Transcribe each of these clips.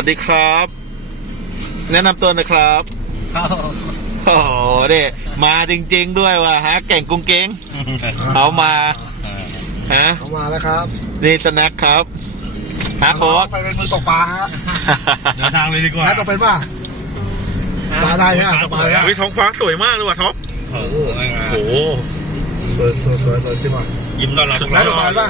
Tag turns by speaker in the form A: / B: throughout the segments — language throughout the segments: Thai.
A: ดีครับแนะนำตัวนะครับโอ้โหเนี่ยมาจริงๆด้วยว่ะฮะเก่งกุ้งเก่งเอามาฮะ
B: เอามาแล้วครับ
A: นี่สแน็คครับฮะโค้ช
B: ไปเป็นมือตกปลาฮะ
C: เดินทางเลยดีกว่า
B: แล้วตกเป็นป่ะปลาได้ฮะสบายฮะ
A: ท้องฟ้าสวยมากเลยว่ะท็อป
C: โอ้โห
B: สวยใช่ป่ะ
C: ยิ้มต้อนรับ
B: แล้วสบายป่ะ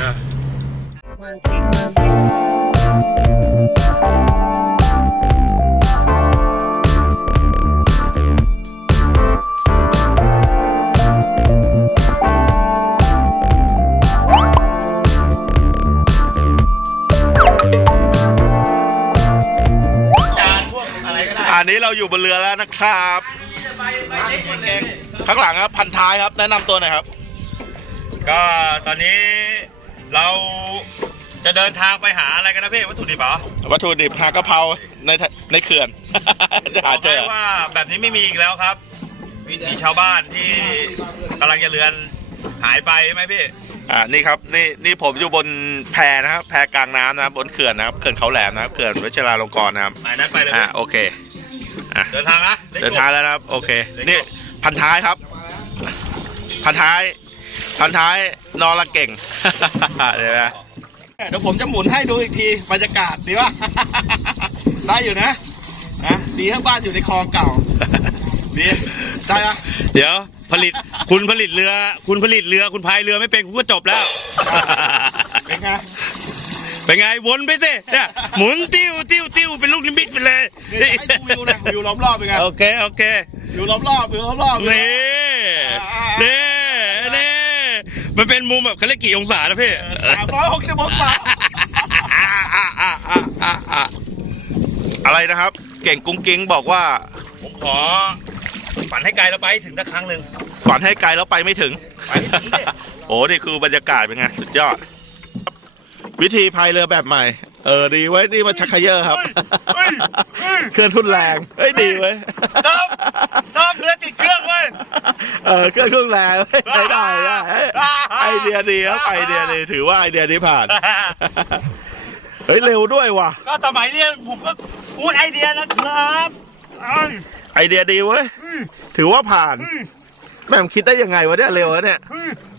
A: อันนี้เราอยู่บนเรือแล้วนะครับข้างหลังครับพันท้ายครับแนะนำตัวหน่อยครับ
C: ก็ตอนนี้เราจะเดินทางไปหาอะไรกันนะพี่วัตถุดิบเหรอ
A: วัตถุดิบหากะเพราในเขื่อนจะหาเจอ
C: ว่าแบบนี้ไม่มีอีกแล้วครับวิถีชาวบ้านที่กำลังจะเรือนหายไปไหมพี่
A: นี่ครับนี่ผมอยู่บนแพนะครับแพกลางน้ำนะครับบนเขื่อนนะครับเขื่อนเขาแหลมนะครับเขื่อนวชิราลงกรณ์นะครับ
C: ไปนั้นไปเลย
A: โอเค
C: เดินทางนะ
A: เดินทางแล้วนะครับโอเคนี่พันท้ายครับพันท้ายนอนละเก่งเดี๋ยวผมจะหมุนให้ดูอีกทีบรรยากาศดีป่ะได้อยู่นะดีทั้งบ้านอยู่ในคลองเก่าดีได้ปะ
C: เดี๋ยวคุณผลิตเรือคุณพายเรือไม่เป็นคุณก็จบแล้วเป็นไงวนไปสิเนี่ยหมุนติ้วเป็นลูกนิมิตไปเลย
A: ให้ดูวิวนะวิวล้อมรอบเป็นไง
C: โอเค
A: วิวล้อมรอบ
C: นี่มันเป็นมุมแบบเขาเรียกกี่องศานะพี่
A: 360 องศาอะไรนะครับเก่งกุ้งกิ้งบอกว่า
C: ผมขอฝันให้ไกลแล้วไปถึงสักครั้งหนึ่ง
A: ฝันให้ไกลแล้วไปไม่ถึงโอ้นี่คือบรรยากาศเป็นไงสุดยอดวิธีพายเรือแบบใหม่ดีไว้นี่มาชักเขย่อครับเครื่องทุ่นแรงดีไว้
C: ชอบเรือติดเครื่องเว้ย
A: เครื่องทุ่นแรงใช้ได้ไอเดียดีครับไอเดียดีถือว่าไอเดียนี้ผ่านเร็วด้วยว่ะ
C: ก็สมัยเรียนผมก็พูดไอเดียนะครับ
A: ไอเดียดีเว้ยถือว่าผ่านแม่งคิดได้ยังไงวะเนี่ยเร็ววะเนี่ย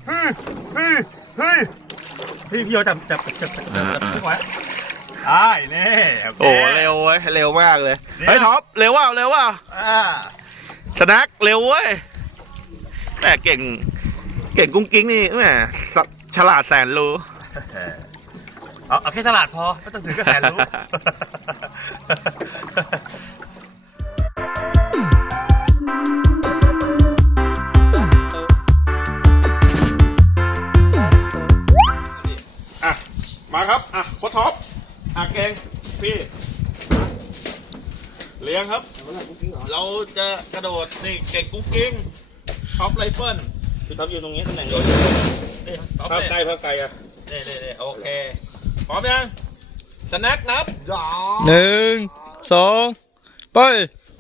C: พี่โยจับไว้ได้นี่
A: โอ้เร็วเว้ยเร็วมากเลยท็อปเร็วว่าสแน็คเร็วเว้ยแม่เก่งกุ้งกิ้งนี่แม่ฉลาดแสนรู้
C: เอาแค่ฉลาดพอไม่ต้องถึงก็แสนรู้
A: มาครับโค้ชท็อปเก่งพี่เลี้ยงครับเราจะกระโดดนี่เก่งกุ้งกิ้งท็อปไรเฟิลคือท็อปอยู่ตรงนี้ตำแหน่งโยน
C: ภาพไกลอ่ะ
A: นี่โอเคพร้อมยังสแน็คนับ
D: 1 2ไป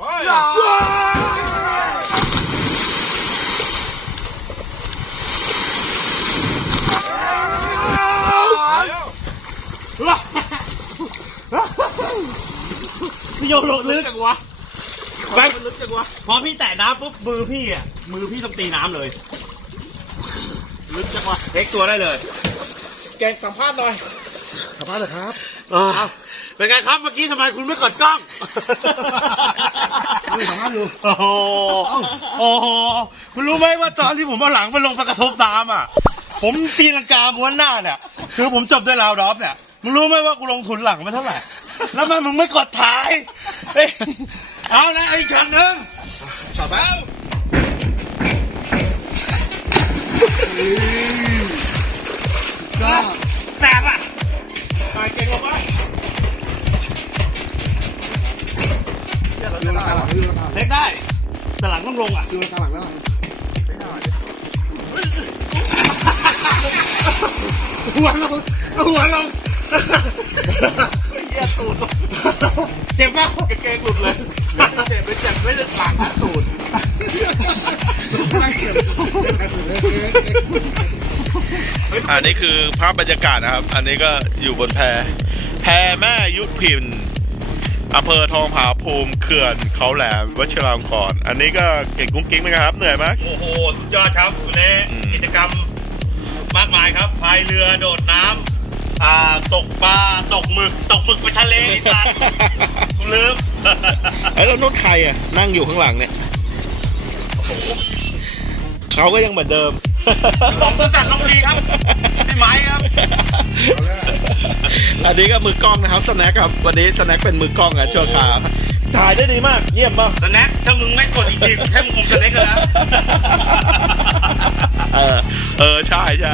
C: พี่โยนลึกจังวะลึกจังวะพอพี่แตะน้ำปุ๊บมือพี่ต้องตีน้ำเลยลึกจังวะเทคตัวได้เลย
A: เก่งสัมภาษณ์หน่อย
B: สัมภาษณ์เลยครับ
C: เป็นไงครับเมื่อกี้ทำไมคุณไม่กดกล้อง
B: สัมภาษณ์อยู่
C: โอ้โหคุณรู้ไหมว่าตอนที่ผมเอาหลังไปลงไปกระทบน้ำอ่ะผมตีลังกาม้วนหน้าเนี่ยคือผมจบด้วยราวดรอปเนี่ยมึงรู้ไหมว่ากูลงทุนหลังไปเท่าไหร่แล้วมึงไม่กดถ่ายเอานะไอ้ช็อตหนึ่ง
A: ช็อตแล้ว
C: แตกอ่ะ
A: ตายเก่งหรอปะ
C: เล็กได้แต่หลังต้องลงอ่ะ
B: ดูตาหลังแล้วหัวลง
A: เยี่ยตูด
C: เจ็บป่ะ
A: เก่งหลุดเลยเจ็บไม่ได้หลังตูดอันนี้คือภาพบรรยากาศนะครับอันนี้ก็อยู่บนแพแม่ยุพินอำเภอทองผาภูมิเขื่อนเขาแหลมวชิรลงกรณ์อันนี้ก็เก่งกุ้งกิ้งไหมครับเหนื่อยไหม
C: โอ้โหสุดยอดครับวันนี้กิจกรรมมากมายครับพายเรือโดดน้ำตกปลาตกหมึกไปทะเลไอ้สัตว์กูลืม
A: ไอ้แล้วนุ่นใครอ่ะนั่งอยู่ข้างหลังเนี่ยเขาก็ยังเหมือนเดิม
C: ผมต้องจัดลงดีครับพี่ไม้ครับ
A: อันนี้ก็มือกล้องนะครับสแน็คครับวันนี้สแน็คเป็นมือกล้องอ่ะชั่วคราวถ่ายได้ดีมากเยี่ยมมาก
C: สแน็คถ้ามึงไม่กดจริงๆให้มึงคุมสแน็คเลยนะ
A: ใช่ใช่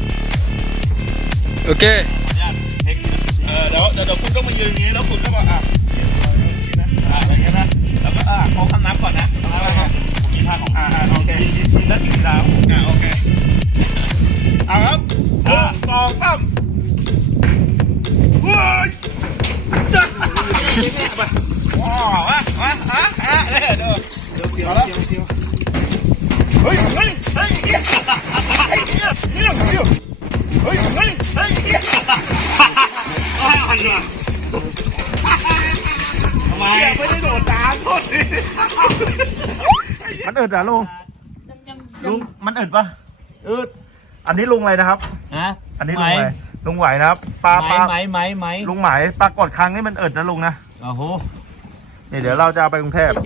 D: โอเค
A: เดี๋ยวคุณต้องมายืนอย่างนี้แล้วคุณก็มาอะไรเงี้ยนะแล้วก็เขาคำนับก่อนนะผมมีท่าของโอเคทีละกี่ดาวโอเคครับ1 2 3ว้ายจ้าว้าวเดี๋ยวเฮ้ยเฮ้ยเฮ้ยเฮ้ยเฮ้ยเฮ้ยเฮ้ยเฮ้ยทำไมไม่ได้โดดตามโทษทีมันอึดเหรอลุงมันอึดปะอึดอันนี้ลุงอะไรนะครับอันนี้ลุงอะไรลุงไหวนะครับปลาไหมลุงไหมปลากดครั้งนี้มันอึดนะลุงนะโอ้โหนี่เดี๋ยวเราจะเอาไปกรุงเทพ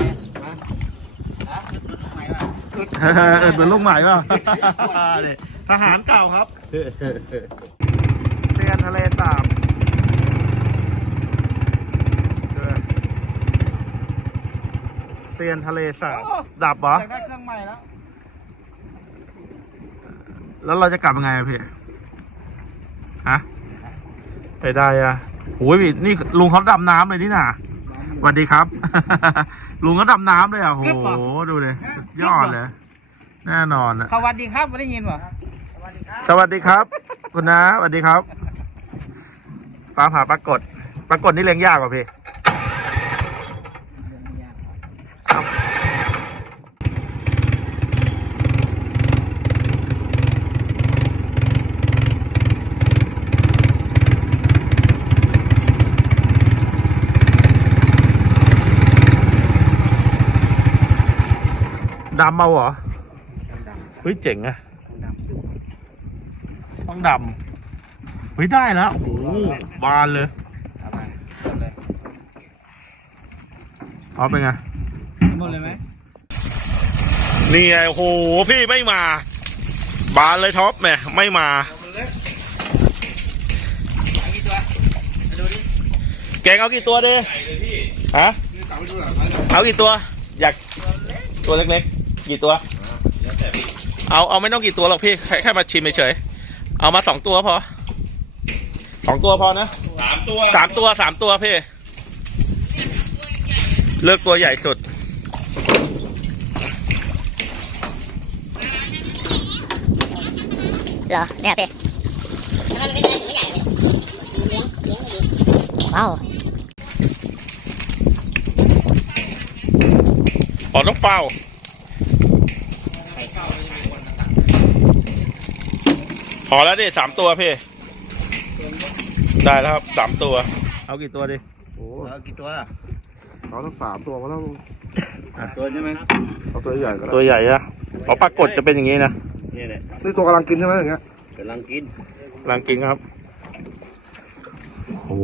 A: อึดเหมือนลุงไหมป่ะนี่ทหารเก่าครับเตียนทะเลสาบเตียนทะเลสาบดับเหรอได้เครื่องใหม่แล้วเราจะกลับยังไงอะพี่ฮะไปได้อะโอ้ยนี่ลุงเขาดำน้ำเลยนี่น่ะสวัสดีครับ ลุงเขาดำน้ำเลยอ่ะโหดูเลยยอดเลยแน่นอนอะ
B: สวัสดีครับไม่ได้ยินป่ะ
A: สวัสดีครับคุณน้าสวัสดีครับปลาผาปรากฏนี่เลี้ยงยากกว่าพี่ดำเอาเหรอเฮ้ยเจ๋งอะต้องดำเฮ้ยได้แล้วโอ้โหบานเลยเอาเป็นไง
B: หมดเลยไหม
A: นี่ไงโอ้โหพี่ไม่มาบานเลยท็อปแหมไม่มาแกงเอากี่ตัวดิฮะเอากี่ตัวอยากตัวเล็กๆกี่ตัวเอาไม่ต้องกี่ตัวหรอกพี่แค่มาชิมเฉยๆเอามา2 ตัวพอ2 ตัวพอนะ3 ตัวพี่เลือกตัวใหญ่สุด
E: เหรอเนี่ยพี่แล้วมันเป็นเนื้อใหญ่เลยเลี้ยงว้าว
A: ต้องเฝ้าพอแล้วดิ3 ตัวพี่ได้แล้วครับ3 ตัวเอากี่ตัวดิ
B: โอ้
C: กี่ตัว
B: เอาทั้ง3 ตัวมาแล้ว
C: ตัวใช่ไหม
B: เอาตัวใหญ่ก็ได้
A: ตัวใหญ่อะปรากฏจะเป็นอย่างนี้นะ
C: นี่แหละ
B: นี่ตัวกำลังกินใช่ไหมอย่างเงี้ย
C: กำลังกิน
A: กำลังกินครับโอ้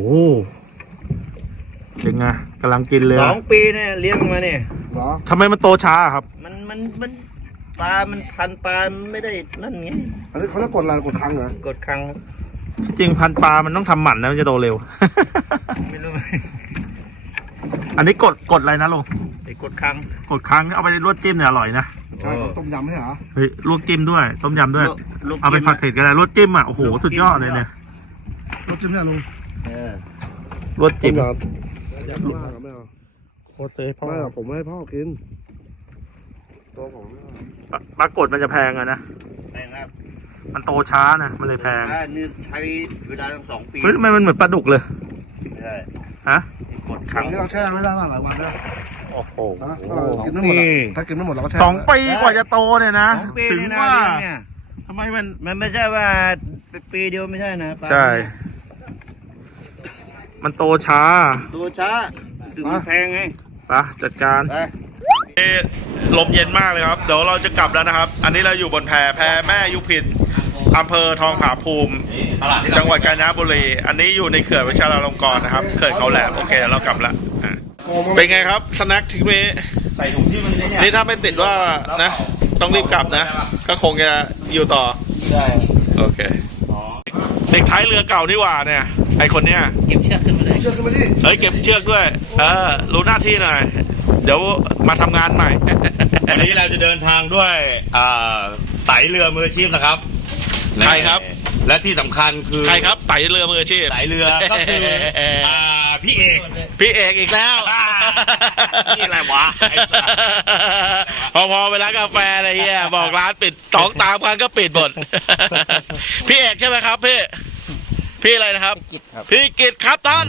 A: เป็นไงกำลังกินเลย
C: 2 ปีเนี่ยเลี้ยงมาเนี่ย
B: เหรอ
A: ทำไมมันโตช้าครับ
C: มันปลามันพันปลามันไม่ได้นั่นไง
B: อันนี้เขาเรียกกดอะไรกดครั้งเหรอก
C: ดครั้ง
A: จริงพันปลามันต้องทำหมันนะมันจะโตเร็ว
C: ไม่รู้ไหม
A: อันนี้กดอะไรนะลุง
C: ไอ้กดครั้ง
A: กดครั้งเอาไปลวกจิ้มเนี่ยอร่อยนะ
B: ใช่ต้มยำไม่ใช่เหรอ
A: เฮ้ยลวกจิ้มด้วยต้มยำด้วย
C: ลูก
A: เอาไปผัดเผ็ดก็ได้ลวกจิ้มอ่ะโอ้โหสุดยอดเลยเนี่ย
B: รสจิ้มเนี่ยลุง
A: ลวกจิ้ม
B: ต้ยำมากไม่เอา
A: โคตรเซ่พ่อ
B: ไม่เอาผมไม่ให้พ่อกินตัวผมไม่เอา
A: ปรากฏมันจะแพงอะนะ
C: แพงครับ
A: มันโตช้านะมันเลยแพง
C: นี่ใช้เวลาตั้ง2 ปี
A: เฮ้ยทำไมมันเหมือนปลาดุกเลย
C: ไม่ได้
A: ฮะ
C: กดครั้ง
B: ที่เราแช่ไม่ได้หลายวันแล้ว
A: โอ้โห
B: นะถ้าเรากินไม่หมดอะถ้ากินไม่หมดเราก็แช่
A: 2 ปีกว่าจะโตเนี่ยนะ
C: 2 ปี
A: ถึง
C: นี่นะ
A: ว่า
C: เลี้ยงเนี่ย
A: ทำไมมัน
C: มันไม่ใช่ว่าปีเดียวไม่ใช่นะปลา
A: ใช่
C: เนี่ย
A: มันโตช้า
C: ตัวช้าถึงแพงไง
A: ไปจัดการลมเย็นมากเลยครับ เดี๋ยวเราจะกลับแล้วนะครับ อันนี้เราอยู่บนแพแม่ยุพินอำเภอทองผาภูมิ จังหวัดกาญจนบุรี อันนี้อยู่ในเขื่อนวชิราลงกรณ์นะครับ เขื่อนเขาแหลม โอเคเดี๋ยวเรากลับละอ่ะเป็นไงครับสแน็คทีนี้
C: ใส่ถุงที่มันเนี่ย
A: นี่ถ้าไม่ติดว่านะ ต้องรีบกลับนะ ก็คงจะอยู่ต่อ
C: ได้
A: โอเค เด็กท้ายเรือเก่านี่หว่าเนี่ย ไอคนเนี้ย
E: เก็บเชือกขึ้นมาเลย
B: เชือกขึ้นมาดิ
A: เฮ้ยเก็บเชือกด้วย รู้หน้าที่หน่อย เดี๋ยวมาทำงานใหม่
C: วันนี้เราจะเดินทางด้วยไตเรือมืออาชีพนะครับ
A: ใครครับ
C: และที่สำคัญคือ
A: ใครครับไตเรือมืออาชีพ
C: ไตเรือก็คือพี่เอก
A: พี่เอกอีกแล้ว
C: นี่อะไรวะไอ้สัส
A: พอไปร้านกาแฟอะไรเงี้ยบอกร้านปิดสองตามกันก็ปิดหมด พี่เอกใช่ไหมครับพี่อะไรนะครับ พี่กิตครับท่าน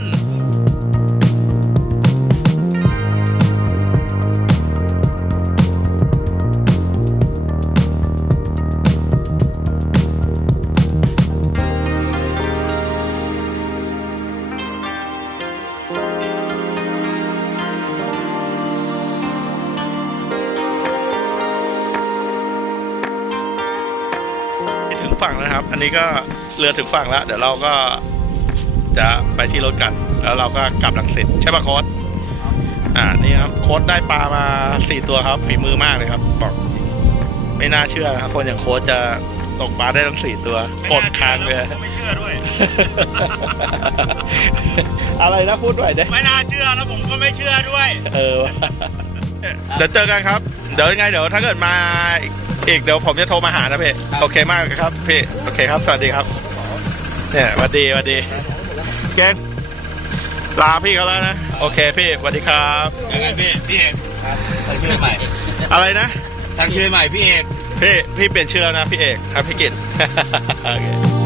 A: ถึงฝั่งแล้วนะครับ อันนี้ก็เรือถึงฝั่งแล้ว เดี๋ยวเราก็จะไปที่รถกัน แล้วเราก็กลับรังสิตใช่ป่ะโค้ดนี่ครับโค้ดได้ปลามา4 ตัวครับฝีมือมากเลยครับ บอกไม่น่าเชื่อนะครับคนอย่างโค้ดจะตกปลาได้ทั้ง4 ตัวกดคางเลย
C: ไม่เชื่อด้วย
A: อะไรนะพูดหน่อยเด้
C: ไม่น่าเชื่อแล้วผมก็ไม่เชื่อด้วย
A: เดี๋ยวเจอกันครับ เดี๋ยวยังไงเดี๋ยวถ้าเกิดมาอีกเดี๋ยวผมจะโทรมาหานะพี่โอเคมากครับพี่โอเคครับสวัสดีครับเนี่ยสวัสดีเก่งลาพี่เขาแล้วนะโอเคพี่สวัสดีครับ
C: ยังไงพี่เอกตั้งชื่อใหม่
A: อะไรนะ
C: ตั้งชื่อใหม่พี่เอก
A: พี่เปลี่ยนชื่อแล้วนะพี่เอกครับพี่กิต โอเค